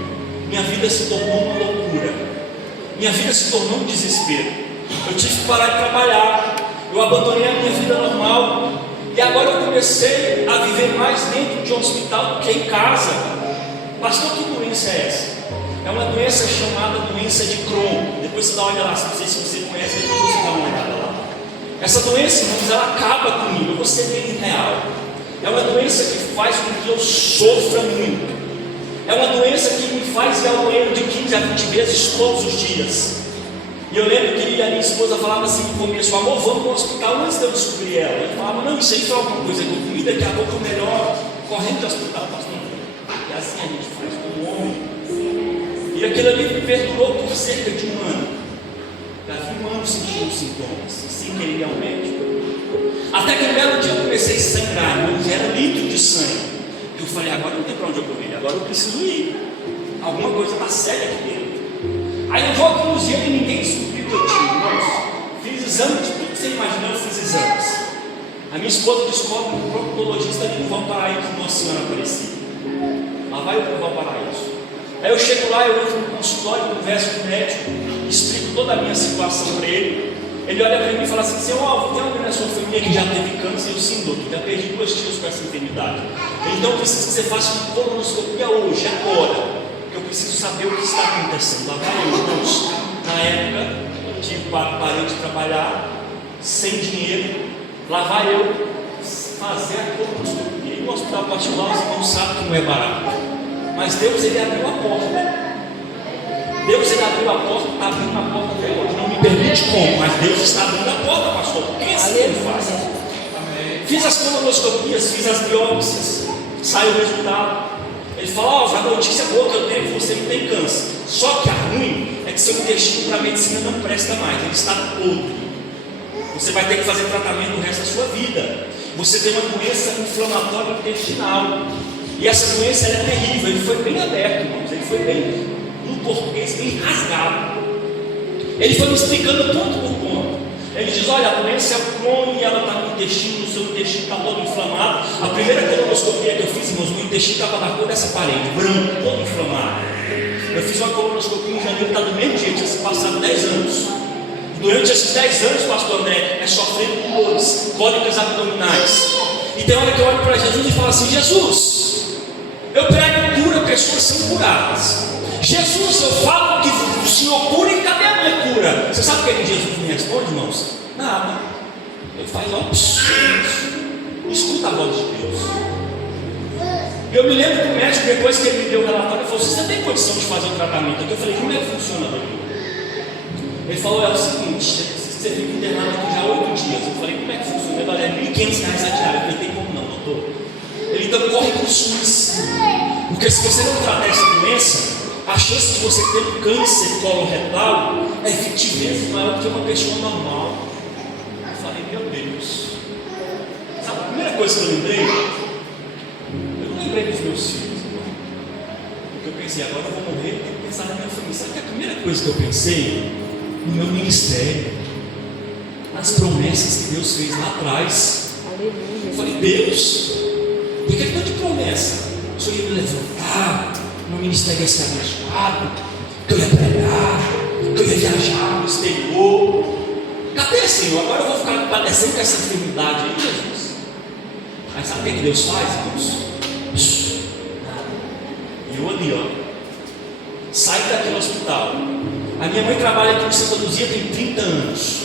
Minha vida se tornou uma loucura, minha vida se tornou um desespero. Eu tive que parar de trabalhar, eu abandonei a minha vida normal. E agora eu comecei a viver mais dentro de um hospital do que em casa. Pastor, que doença é essa? É uma doença chamada doença de Crohn. Depois você dá uma olhada lá, não sei se você conhece, depois você dá uma olhada lá. Essa doença, irmãos, ela acaba comigo, eu vou ser bem real. É uma doença que faz com que eu sofra muito. É uma doença que me faz ir ao banheiro de 15 a 20 vezes todos os dias. E eu lembro que a minha esposa falava assim no começo: amor, vamos no hospital, antes de eu descobrir ela. Eu falava: não, isso aí foi alguma coisa que eu comi, daqui a pouco eu melhor correndo do hospital, pastor. E assim a gente faz com o homem. E aquilo ali me perdurou por cerca de 1 ano. Daqui 1 ano sentindo sintomas, sem querer ir ao médico. Até que um belo dia eu comecei a sangrar, não era litro de sangue. Eu falei: agora não tem para onde eu correr, agora eu preciso ir. Alguma coisa está séria aqui dentro. Aí eu vou conduzir e ninguém descobriu que eu tinha, irmãos. Fiz exame de tudo que você imaginou, eu fiz exames. A minha esposa descobre um proctologista ali no Valparaíso, Nossa Senhora Aparecida. Lá vai eu para o Valparaíso. Aí eu chego lá, eu entro no consultório, converso com o médico, explico toda a minha situação para ele. Ele olha para mim e fala assim: seu Alvo, tem alguém na sua família que já teve câncer? Eu sim, doutor, já perdi 2 tios com essa enfermidade. Então eu preciso que você faça uma colonoscopia hoje, agora. Eu preciso saber o que está acontecendo. Lá vai eu, irmãos. Na época, eu parei de trabalhar, sem dinheiro. Lá vai eu fazer a colonoscopia. E no hospital particular, os irmãos sabem que não é barato. Mas Deus, ele abriu a porta. Deus, ele abriu a porta, está abrindo a porta até hoje. Não me permite como, mas Deus está abrindo a porta, pastor. O que é isso que ele faz? Fiz as colonoscopias, fiz as biópsias, saiu o resultado. Ele falou: a notícia boa que eu tenho é que você não tem câncer. Só que a ruim é que seu intestino para a medicina não presta mais, ele está podre. Você vai ter que fazer tratamento o resto da sua vida. Você tem uma doença inflamatória intestinal. E essa doença ela é terrível. Ele foi bem aberto, irmãos. Ele foi bem, no português, bem rasgado. Ele foi me explicando ponto por ponto. Ele diz: olha, a doença é o Crohn e ela está no intestino, o seu intestino está todo inflamado. A primeira colonoscopia que eu fiz, irmãos, o intestino estava na cor dessa parede, branco, todo inflamado. Eu fiz uma colonoscopia em janeiro, está do mesmo jeito, já se passaram 10 anos. Durante esses 10 anos, pastor André, é sofrendo com dores, cólicas abdominais. E tem hora que eu olho para Jesus e falo assim: Jesus, eu prego cura, pessoas são curadas. Jesus, eu falo que o Senhor cura e cadê a minha cura? Você sabe o que Jesus me responde, irmãos? Nada. Ele faz escuta a voz de Deus. Eu me lembro que o médico, depois que ele me deu o relatório, ele falou assim: você tem condição de fazer o tratamento aqui? Eu falei: como é que funciona, doutor? Ele falou: é o seguinte, você fica internado aqui já 8 dias. Eu falei: como é que funciona? Ele falou: é R$1.500 a diária. Eu falei: tem como não, doutor? Ele: então corre para o SUS, porque se você não tratar essa doença, a chance de você ter um câncer coloretal é 20 vezes maior do que uma pessoa normal. Eu falei: meu Deus. Sabe a primeira coisa que eu lembrei? Eu não lembrei dos meus filhos, irmão. Porque eu pensei: agora eu vou morrer, eu tenho que pensar na minha família. Sabe que a primeira coisa que eu pensei? No meu ministério, nas promessas que Deus fez lá atrás. Eu falei: Deus, por que tanta promessa? O Senhor ia me levantar, meu ministério ia ser abençoado, que eu ia pregar, que eu ia viajar no exterior. Cadê, Senhor? Agora eu vou ficar padecendo com essa enfermidade aí, Jesus. Mas sabe o que Deus faz, irmãos? E eu ali, ó, saio daquele hospital. A minha mãe trabalha aqui no Santa Luzia tem 30 anos.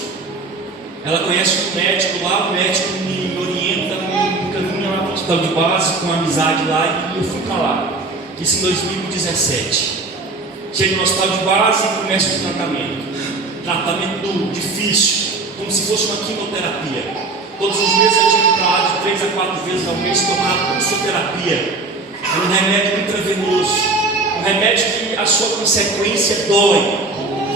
Ela conhece um médico lá, o médico me orienta, me encaminha lá para o hospital de base, com amizade lá, e eu fui para lá. Isso em 2017. Chego no hospital de base e começo o tratamento. Tratamento duro, difícil, como se fosse uma quimioterapia. Todos os meses eu tinha que ir para lá de 3 a 4 vezes ao mês tomar pulsoterapia. É um remédio intravenoso, um remédio que a sua consequência dói.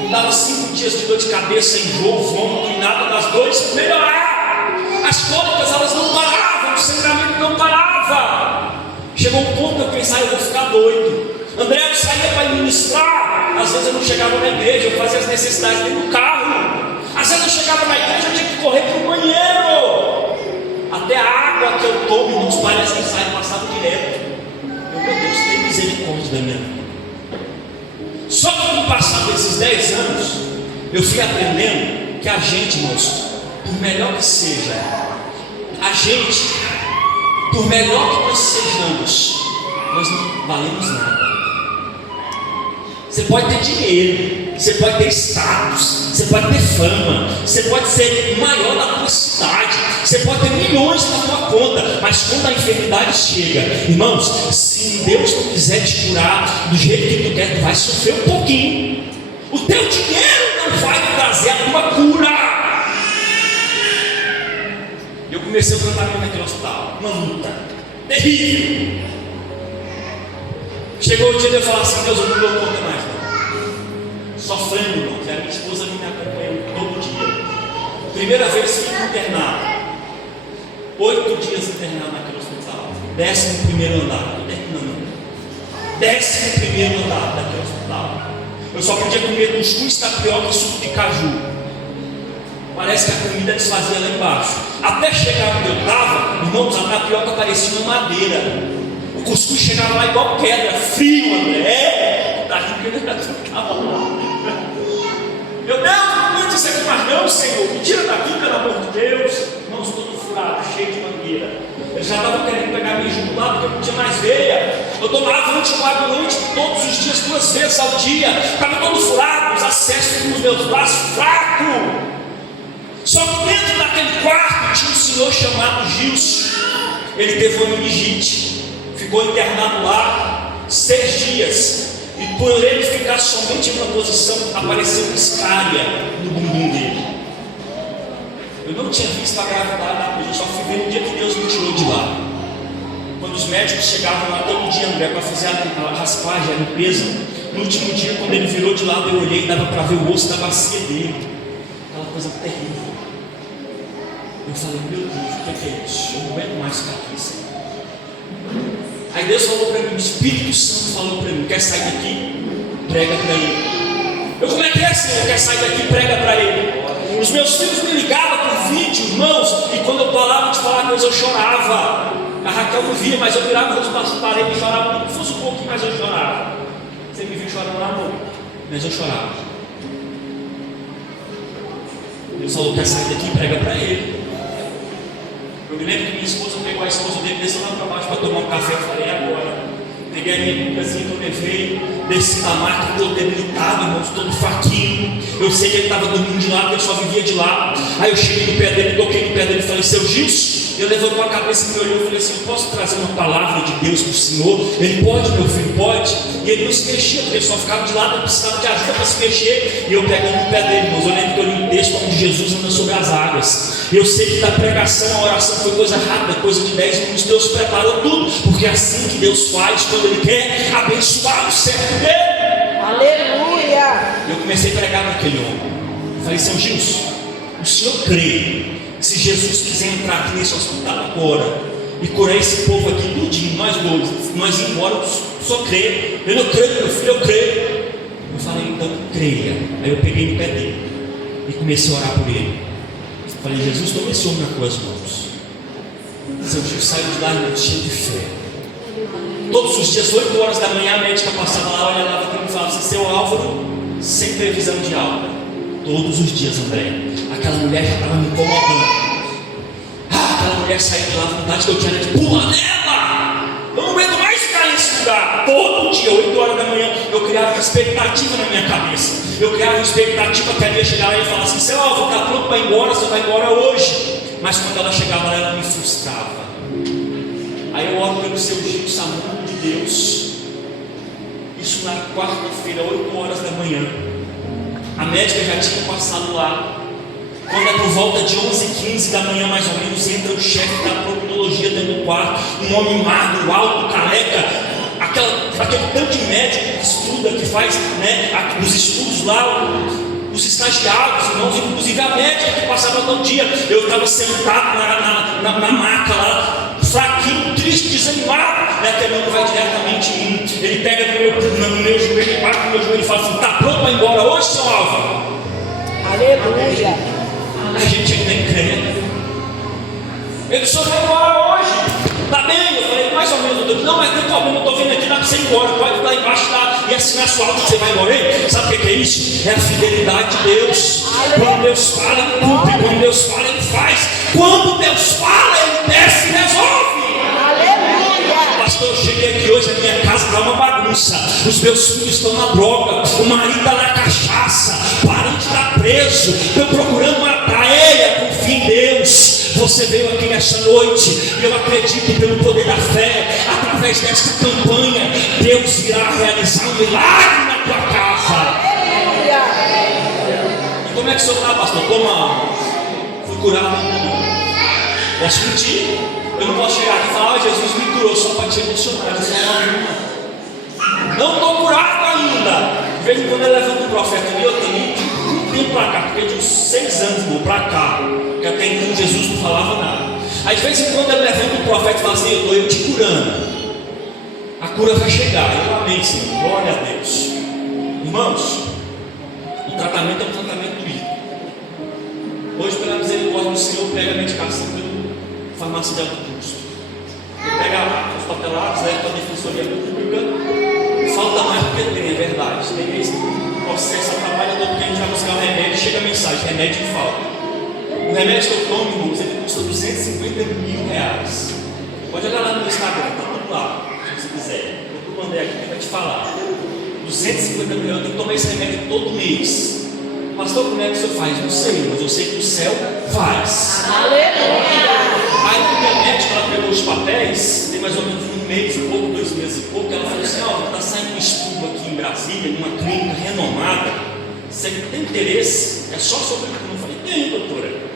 Dava 5 dias de dor de cabeça, enjoo, vômito e nada das dores melhorar. As cólicas elas não paravam, o sangramento não parava. Chegou um ponto que eu pensava: eu vou ficar doido. André, eu saía para ministrar. Às vezes eu não chegava na igreja, eu fazia as necessidades dentro do carro. Às vezes eu chegava na igreja, eu tinha que correr para o banheiro. Até a água que eu tomo, irmãos, parece que sai, passava direto. Meu Deus, tem misericórdia da minha vida. Só que com o passar desses 10 anos, eu fui aprendendo que a gente, irmãos, por melhor que seja, A gente, por melhor que nós sejamos, nós não valemos nada. Você pode ter dinheiro, você pode ter status, você pode ter fama, você pode ser o maior da tua cidade, você pode ter milhões na tua conta, mas quando a enfermidade chega, irmãos, se Deus não quiser te curar do jeito que tu quer, tu vai sofrer um pouquinho. O teu dinheiro não vai te trazer a tua cura. Eu comecei o tratamento naquele hospital, uma luta terrível. Chegou o dia de eu falar assim: Deus, eu não dou conta mais, não. Sofrendo, irmãos. E a minha esposa me acompanhou todo dia. Primeira vez que fui internado, 8 dias internado naquele hospital. 11º andar, estou terminando. 11º andar daquele hospital. Eu só podia comer cuscuz, tapioca e suco de caju. Parece que a comida desfazia lá embaixo. Até chegar onde eu estava, irmãos, a tapioca parecia uma madeira. O cuscuz chegava lá igual pedra, frio, André. Da rica estava lá. Meu Deus, não pode isso aqui, mas não, Senhor. Me tira daqui, pelo amor de Deus. Irmãos, todo furado, cheio de mangueira. Eles já estavam querendo pegar minha jugular porque eu não tinha mais veia. Eu tomava anticoagulante todos os dias, 2 vezes ao dia. Estava todo furado, os acessos nos meus braços, fraco. Só que dentro daquele quarto tinha um senhor chamado Gilson. Ele teve uma meningite. Ficou internado lá 6 dias. E por ele ficar somente em uma posição, apareceu uma escária no bumbum dele. Eu não tinha visto a gravidade da coisa, eu só fui ver no dia que Deus me tirou de lá. Quando os médicos chegavam lá todo dia, André, para fazer a raspagem, a limpeza. No último dia, quando ele virou de lado, eu olhei e dava para ver o osso da bacia dele. Aquela coisa terrível. Eu falei: meu Deus, o que é isso? Eu não aguento mais ficar aqui, Senhor. Aí Deus falou para mim, o Espírito Santo falou para mim: quer sair daqui? Prega para ele. Eu: como é que é, Senhor? Quer sair daqui? Prega para ele. Os meus filhos me ligavam por vídeo, irmãos, e quando eu parava de falar coisa, eu chorava. A Raquel não via, mas eu virava o rosto para a parede e chorava. Se fosse um pouquinho, mas eu chorava. Você me viu chorando lá, não? Mas eu chorava. Deus falou: quer sair daqui? Prega para ele. Eu me lembro que minha esposa pegou a esposa dele, desceu lá para baixo para tomar um café. Eu falei: agora. Peguei a minha bucazinha que eu levei, desci na maca, todo debilitado, irmãos, todo fraquinho. Eu sei que ele estava dormindo de lado, ele só vivia de lado. Aí eu cheguei no pé dele, toquei no pé dele e falei: seu Gilson. Ele levantou a cabeça e me olhou e falei assim: eu posso trazer uma palavra de Deus para o Senhor? Ele: pode, meu filho, pode. E ele não se mexia, porque ele só ficava de lado, ele precisava de ajuda para se mexer. E eu pegando no pé dele, irmãos, eu lembro que eu li um texto onde Jesus anda sobre as águas. Eu sei que da pregação a oração foi coisa rápida, coisa de 10 minutos. Deus preparou tudo, porque é assim que Deus faz quando Ele quer abençoar o servo dele. Aleluia! Eu comecei a pregar para aquele homem. Falei: seu Gilson, o senhor crê que se Jesus quiser entrar aqui nesse hospital agora e curar esse povo aqui tudinho, nós dois, nós ir embora, o senhor crê? Eu não creio, meu filho, eu creio. Eu falei: então creia. Aí eu peguei no pé dele e comecei a orar por ele. Falei: Jesus, toma esse homem nas tuas mãos. Seu Gilson saiu de lá, irmão, cheio de fé. Todos os dias, 8 horas da manhã, a médica passava lá, olhava para mim e falava assim: seu Álvaro, sem previsão de alta. Todos os dias, André. Aquela mulher já estava me incomodando. Aquela mulher saiu de lá, a vontade que eu tinha era de pular nela. Eu não aguento mais ficar nesse lugar. Todo dia, 8 horas da manhã, eu criava uma expectativa na minha cabeça. Eu criava uma expectativa que ela ia chegar lá e falar assim: seu Álvaro, está pronto para ir embora, você vai embora hoje. Mas quando ela chegava lá, ela me frustrava. Aí eu oro pelo seu Gilson, amor de Deus. Isso na quarta-feira, 8 horas da manhã. A médica já tinha passado lá. Quando é por volta de 11h15 da manhã, mais ou menos, entra o chefe da proctologia dentro do quarto. Um homem magro, alto, careca. Aquele tanto de médico que estuda, que faz, né, os estudos lá, os estagiários, irmãos, inclusive a médica que passava todo dia. Eu estava sentado na maca lá, fraquinho, triste, desanimado. Aquele homem vai diretamente em mim. Ele pega no meu joelho, bate no meu joelho e fala assim: está pronto para ir embora hoje, seu Álvaro? Aleluia! A gente ainda é crente. Ele só vai embora hoje. Está bem? Eu falei: mais ou menos. Deus: não, mas tem problema, eu estou vindo aqui, dá para você ir embora. Pode ir lá embaixo lá e assinar sua alta que você vai embora. Hein? Sabe o que é isso? É a fidelidade de Deus. Quando Deus fala, ele cumpre. Quando Deus fala, ele faz. Quando Deus fala, ele bagunça, os meus filhos estão na droga, o marido está na cachaça, o parente está preso, estão procurando matar ele. Confia em Deus. Você veio aqui nessa noite, e eu acredito pelo poder da fé, através desta campanha, Deus irá realizar um milagre na tua casa. E como é que o senhor está, pastor? Como fui curado? Posso mentir? Eu não posso chegar aqui e falar: Jesus me curou só para te emocionar. Não estou curado ainda. De vez em quando ele levanta um profeta ali, eu tenho um tempo para cá, porque de uns 6 anos para cá, que até então Jesus não falava nada. Aí de vez em quando ele levanta um profeta e fala assim: eu estou te curando. A cura vai chegar. Eu amei, Senhor. Glória a Deus. Irmãos, o tratamento é um tratamento bíblico. Hoje, pela misericórdia do Senhor, pega a medicação pela farmácia de alto custo. Pega os papelados, leva para a defensoria pública. Falta mais do que tem, é verdade. Tem esse processo, trabalha todo tempo, já buscar o remédio, chega a mensagem: remédio falta. O remédio que eu tomo, irmãos, ele custa R$250 mil. Pode olhar lá no meu Instagram, está tudo lá, se você quiser. Eu mandei aqui para te falar. 250 mil, eu tenho que tomar esse remédio todo mês. Pastor, como é que o senhor faz? Não sei, mas eu sei que o céu faz. Aleluia! Aí a minha médica, ela pegou os papéis, tem mais ou menos 1 mês e pouco, 2 meses e pouco, ela falou assim: ó, está saindo um estudo aqui em Brasília, numa clínica renomada, você tem interesse? É só sobre o que eu falei: tem, doutora.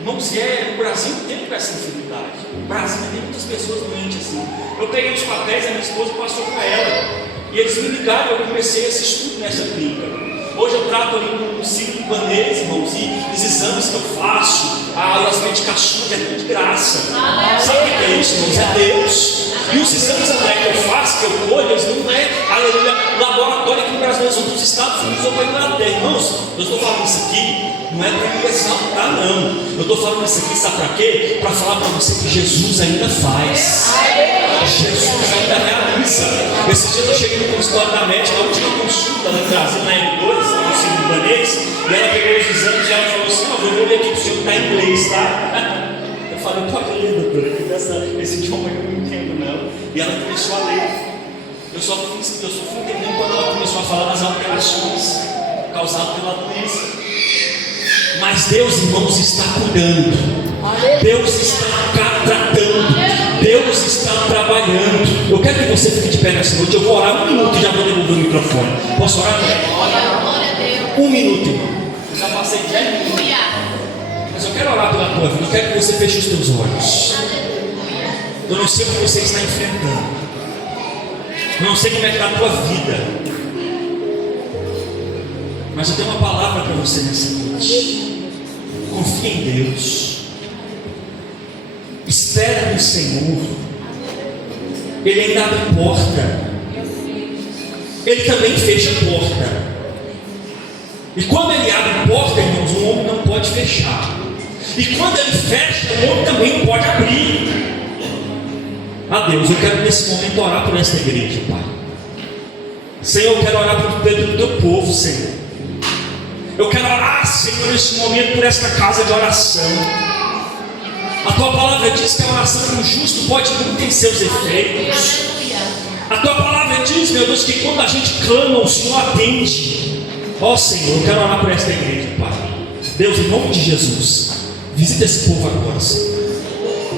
Irmãos, no Brasil tem essa enfermidade. No Brasil tem muitas pessoas doentes assim. Eu peguei os papéis, a minha esposa passou para ela, e eles me ligaram, eu comecei esse estudo nessa clínica. Hoje eu trato ali com um ciclo de baneiras, irmãos, e os exames que eu faço, as medicações, é tudo de graça. Sabe o que é isso, irmãos? É Deus. E os exames que eu faço, que eu colho, eles não é, aleluia, laboratório aqui no Brasil, são dos Estados Unidos ou para a Inglaterra. Irmãos, eu estou falando isso aqui, não é para me exaltar, não. Eu estou falando isso aqui, sabe para quê? Para falar para você que Jesus ainda faz. Jesus ainda realiza. Esses dias eu cheguei no consultório da médica, a última consulta no Brasil, na M2, no Ciro Libanês, e ela pegou os exames e ela falou assim: ó, vou ler aqui para o senhor que está em inglês, tá? Eu falei: pode ler, doutora, que esse idioma eu não entendo, não. E ela começou a ler. Eu só fui entendendo quando ela começou a falar das alterações causadas pela doença. Mas Deus, irmãos, está cuidando. Deus está tratando. Deus está trabalhando. Eu quero que você fique de pé nessa noite. Eu vou orar 1 minuto e já vou devolver o microfone. Posso orar? 1 minuto, irmão. Eu já passei 10 minutos. Mas eu quero orar pela tua vida. Eu quero que você feche os teus olhos. Eu não sei o que você está enfrentando. Eu não sei como é que está a tua vida. Mas eu tenho uma palavra para você nessa noite. Confia em Deus. Espera no Senhor. Ele ainda abre porta. Ele também fecha porta. E quando ele abre porta, irmãos, o homem não pode fechar. E quando ele fecha, o homem também não pode abrir. Deus, eu quero nesse momento orar por esta igreja, Pai. Senhor, eu quero orar pelo teu povo, Senhor. Eu quero orar, Senhor, nesse momento por esta casa de oração. A tua palavra diz que a oração do justo pode não ter seus efeitos. A tua palavra diz, meu Deus, que quando a gente clama, o Senhor atende. Ó Senhor, eu quero orar por esta igreja, Pai. Deus, em nome de Jesus, visita esse povo agora, Senhor.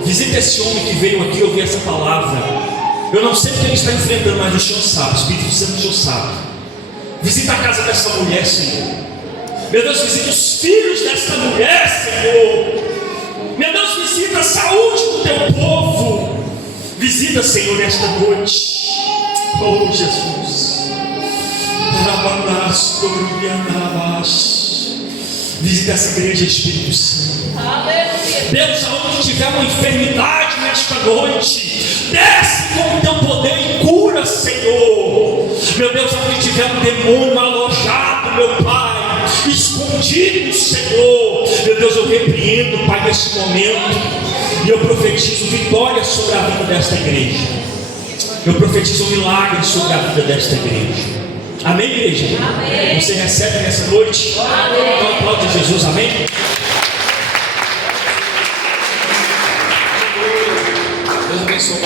Visita esse homem que veio aqui ouvir essa palavra. Eu não sei o que ele está enfrentando, mas o Senhor sabe, o Espírito Santo do Senhor sabe. Visita a casa dessa mulher, Senhor. Meu Deus, visita os filhos dessa mulher, Senhor. Meu Deus, visita a saúde do teu povo. Visita, Senhor, nesta noite. Oh, Jesus. Visita essa igreja, Espírito Santo. Deus, aonde tiver uma enfermidade nesta noite, desce com o teu poder e cura, Senhor. Meu Deus, aonde tiver um demônio alojado, meu Pai, escondido, Senhor, meu Deus, eu repreendo, Pai, nesse momento, e eu profetizo vitória sobre a vida desta igreja. Eu profetizo um milagre sobre a vida desta igreja. Amém, igreja? Amém. Você recebe nessa noite? Amém. Então aplaude Jesus, amém? Deus abençoe.